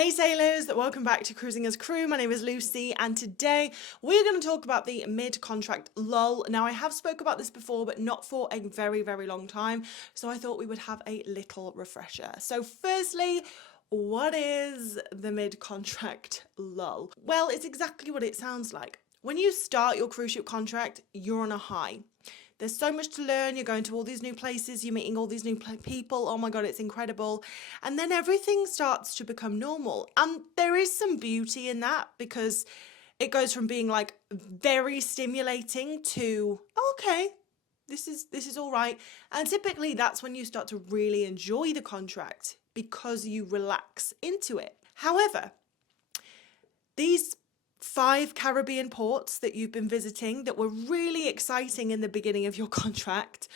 Hey sailors, welcome back to Cruising as Crew. My name is Lucy and today we're going to talk about the mid-contract lull. Now I have spoke about this before but not for a very long time, so I thought we would have a little refresher. So firstly, what is the mid-contract lull? Well, it's exactly what it sounds like. When you start your cruise ship contract, you're on a high. There's so much to learn. You're going to all these new places. You're meeting all these new people. Oh my God, it's incredible. And then everything starts to become normal. And there is some beauty in that because it goes from being like very stimulating to, okay, this is all right. And typically that's when you start to really enjoy the contract because you relax into it. However, these 5 Caribbean ports that you've been visiting that were really exciting in the beginning of your contract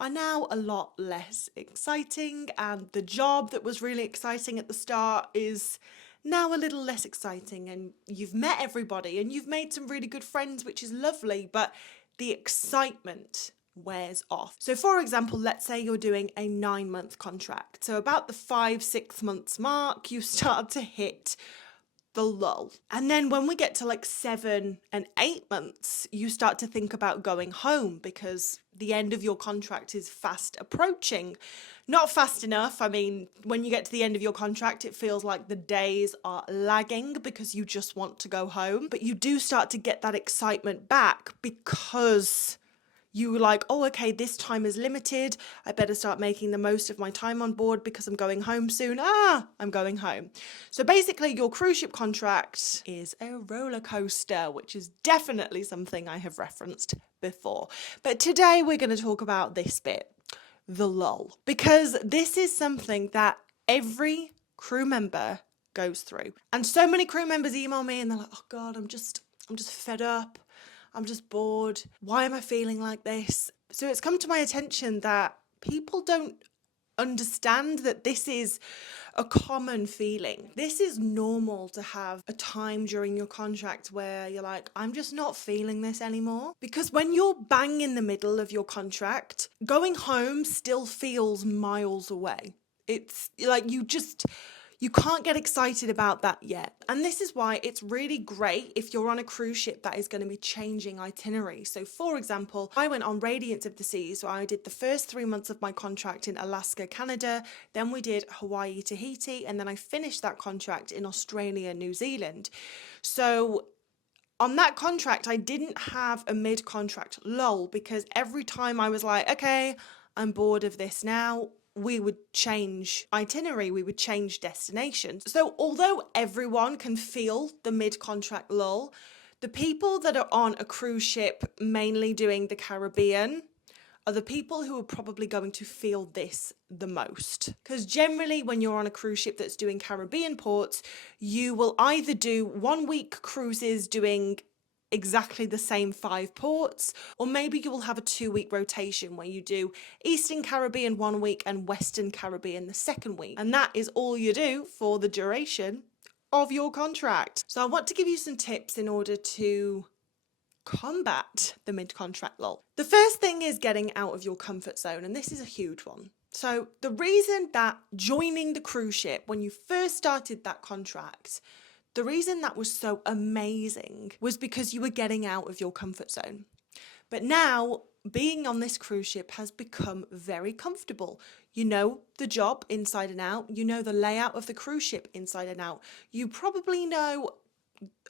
are now a lot less exciting, and the job that was really exciting at the start is now a little less exciting, and you've met everybody and you've made some really good friends, which is lovely, but the excitement wears off. So for example, let's say you're doing a 9-month contract. So about the 5-6 months mark, you start to hit the lull. And then when we get to like 7 and 8 months, you start to think about going home because the end of your contract is fast approaching. Not fast enough. I mean, when you get to the end of your contract, it feels like the days are lagging because you just want to go home. But you do start to get that excitement back because you were like, oh, okay, this time is limited. I better start making the most of my time on board because I'm going home soon. I'm going home. So basically your cruise ship contract is a roller coaster, which is definitely something I have referenced before. But today we're going to talk about this bit, the lull, because this is something that every crew member goes through. And so many crew members email me and they're like, oh God, I'm just fed up. I'm just bored. Why am I feeling like this? So it's come to my attention that people don't understand that this is a common feeling. This is normal to have a time during your contract where you're like, I'm just not feeling this anymore. Because when you're bang in the middle of your contract, going home still feels miles away. It's like you can't get excited about that yet. And this is why it's really great if you're on a cruise ship that is going to be changing itinerary. So for example, I went on Radiance of the Seas, so I did the first 3 months of my contract in Alaska, Canada, then we did Hawaii, Tahiti, and then I finished that contract in Australia, New Zealand. So on that contract, I didn't have a mid-contract lull because every time I was like, okay, I'm bored of this now, we would change itinerary, we would change destinations. So although everyone can feel the mid-contract lull, the people that are on a cruise ship mainly doing the Caribbean are the people who are probably going to feel this the most. Because generally when you're on a cruise ship that's doing Caribbean ports, you will either do 1-week cruises doing exactly the same 5 ports, or maybe you will have a 2-week rotation where you do Eastern Caribbean 1 week and Western Caribbean the 2nd week. And that is all you do for the duration of your contract. So I want to give you some tips in order to combat the mid-contract lull. The first thing is getting out of your comfort zone, and this is a huge one. So the reason that joining the cruise ship, when you first started that contract, the reason that was so amazing was because you were getting out of your comfort zone. But now, being on this cruise ship has become very comfortable. You know the job inside and out. You know the layout of the cruise ship inside and out. You probably know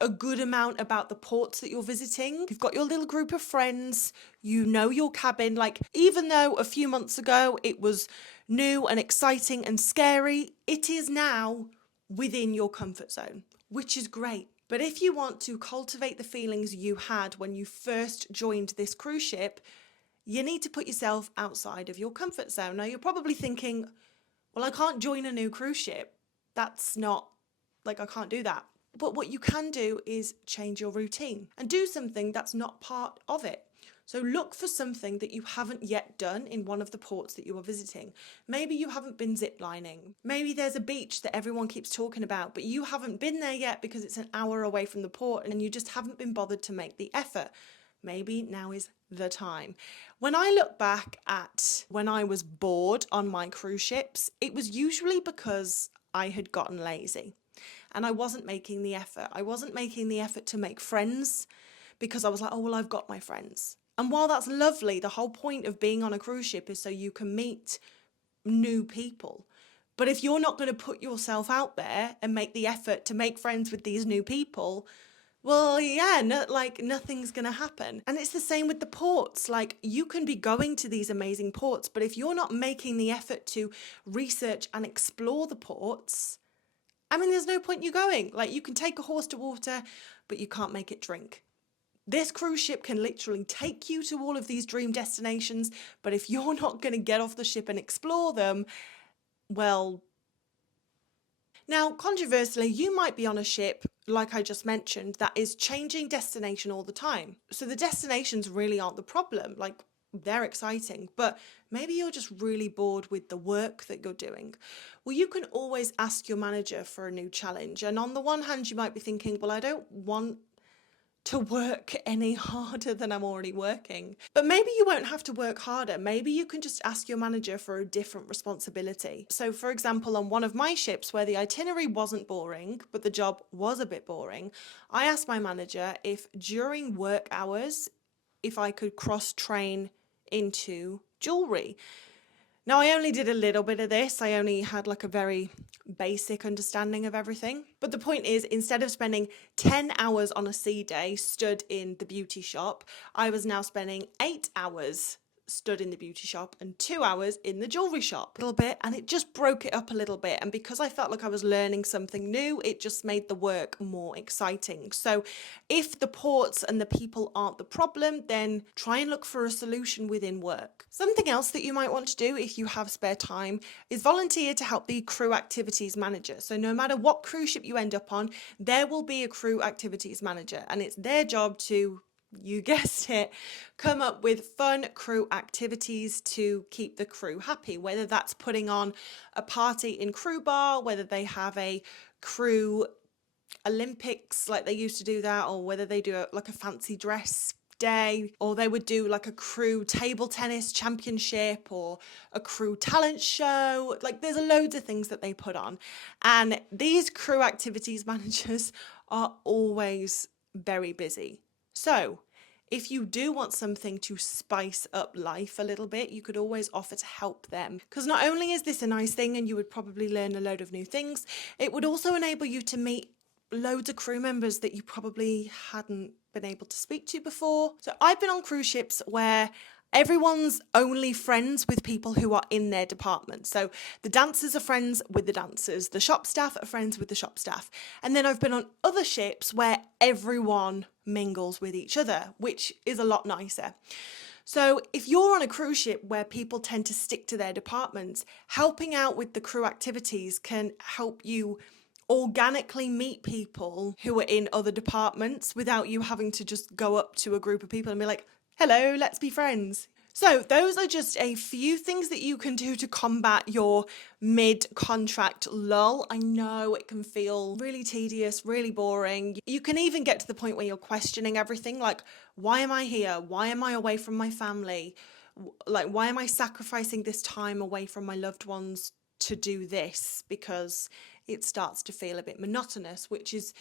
a good amount about the ports that you're visiting. You've got your little group of friends. You know your cabin. Like, even though a few months ago it was new and exciting and scary, it is now within your comfort zone, which is great. But if you want to cultivate the feelings you had when you first joined this cruise ship, you need to put yourself outside of your comfort zone. Now you're probably thinking, well, I can't join a new cruise ship. That's not, like, I can't do that. But what you can do is change your routine and do something that's not part of it. So look for something that you haven't yet done in one of the ports that you are visiting. Maybe you haven't been ziplining. Maybe there's a beach that everyone keeps talking about, but you haven't been there yet because it's an hour away from the port and you just haven't been bothered to make the effort. Maybe now is the time. When I look back at when I was bored on my cruise ships, it was usually because I had gotten lazy. and I wasn't making the effort. I wasn't making the effort to make friends because I was like, oh, well, I've got my friends. And while that's lovely, the whole point of being on a cruise ship is so you can meet new people. But if you're not going to put yourself out there and make the effort to make friends with these new people, well, yeah, nothing's going to happen. And it's the same with the ports. Like, you can be going to these amazing ports, but if you're not making the effort to research and explore the ports, I mean, there's no point you going. Like, you can take a horse to water, but you can't make it drink. This cruise ship can literally take you to all of these dream destinations, but if you're not going to get off the ship and explore them, well, now, controversially, you might be on a ship, like I just mentioned, that is changing destination all the time. So the destinations really aren't the problem. Like, they're exciting, but maybe you're just really bored with the work that you're doing. Well, you can always ask your manager for a new challenge. And on the one hand, you might be thinking, well, I don't want to work any harder than I'm already working. But maybe you won't have to work harder. Maybe you can just ask your manager for a different responsibility. So, for example, on one of my ships where the itinerary wasn't boring, but the job was a bit boring, I asked my manager if during work hours, if I could cross-train into jewelry. Now, I only did a little bit of this. I only had like a very basic understanding of everything. But the point is, instead of spending 10 hours on a sea day stood in the beauty shop, I was now spending 8 hours stood in the beauty shop and 2 hours in the jewelry shop a little bit, and it just broke it up a little bit. And because I felt like I was learning something new, it just made the work more exciting. So if the ports and the people aren't the problem, then try and look for a solution within work. Something else that you might want to do if you have spare time is volunteer to help the crew activities manager. So no matter what cruise ship you end up on, there will be a crew activities manager, and it's their job to, you guessed it, come up with fun crew activities to keep the crew happy, whether that's putting on a party in crew bar, whether they have a crew Olympics like they used to do that, or whether they do like a fancy dress day, or they would do like a crew table tennis championship or a crew talent show. Like, there's loads of things that they put on, and these crew activities managers are always very busy. So if you do want something to spice up life a little bit, you could always offer to help them. Because not only is this a nice thing and you would probably learn a load of new things, it would also enable you to meet loads of crew members that you probably hadn't been able to speak to before. So I've been on cruise ships where everyone's only friends with people who are in their department. So the dancers are friends with the dancers, the shop staff are friends with the shop staff. And then I've been on other ships where everyone mingles with each other, which is a lot nicer. So if you're on a cruise ship where people tend to stick to their departments, helping out with the crew activities can help you organically meet people who are in other departments without you having to just go up to a group of people and be like, hello, let's be friends. So those are just a few things that you can do to combat your mid-contract lull. I know it can feel really tedious, really boring. You can even get to the point where you're questioning everything, like, why am I here? Why am I away from my family? Like, why am I sacrificing this time away from my loved ones to do this? Because it starts to feel a bit monotonous, which is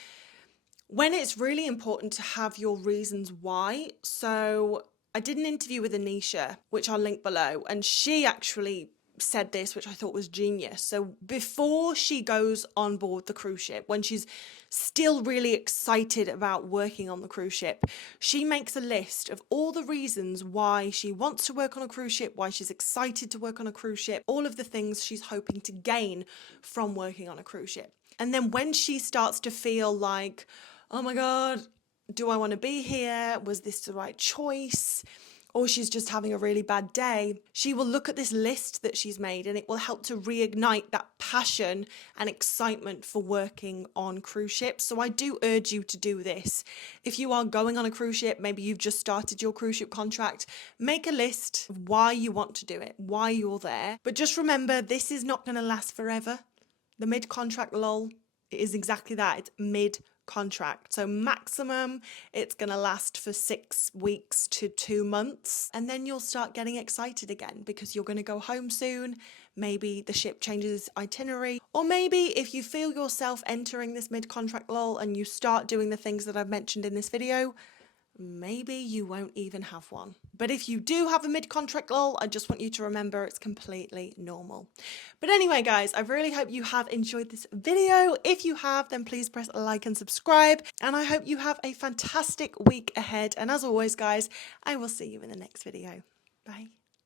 when it's really important to have your reasons why. So I did an interview with Anisha, which I'll link below, and she actually said this, which I thought was genius. So before she goes on board the cruise ship, when she's still really excited about working on the cruise ship, she makes a list of all the reasons why she wants to work on a cruise ship, why she's excited to work on a cruise ship, all of the things she's hoping to gain from working on a cruise ship. And then when she starts to feel like, oh my God, do I want to be here? Was this the right choice? Or she's just having a really bad day, she will look at this list that she's made, and it will help to reignite that passion and excitement for working on cruise ships. So I do urge you to do this. If you are going on a cruise ship, maybe you've just started your cruise ship contract, make a list of why you want to do it, why you're there. But just remember, this is not going to last forever. The mid-contract lull is exactly that. It's mid-contract. So maximum, it's going to last for 6 weeks to 2 months. And then you'll start getting excited again because you're going to go home soon. maybe the ship changes itinerary, or maybe if you feel yourself entering this mid-contract lull and you start doing the things that I've mentioned in this video, maybe you won't even have one. But if you do have a mid-contract lull, I just want you to remember it's completely normal. But anyway, guys, I really hope you have enjoyed this video. If you have, then please press like and subscribe. And I hope you have a fantastic week ahead. And as always, guys, I will see you in the next video. Bye.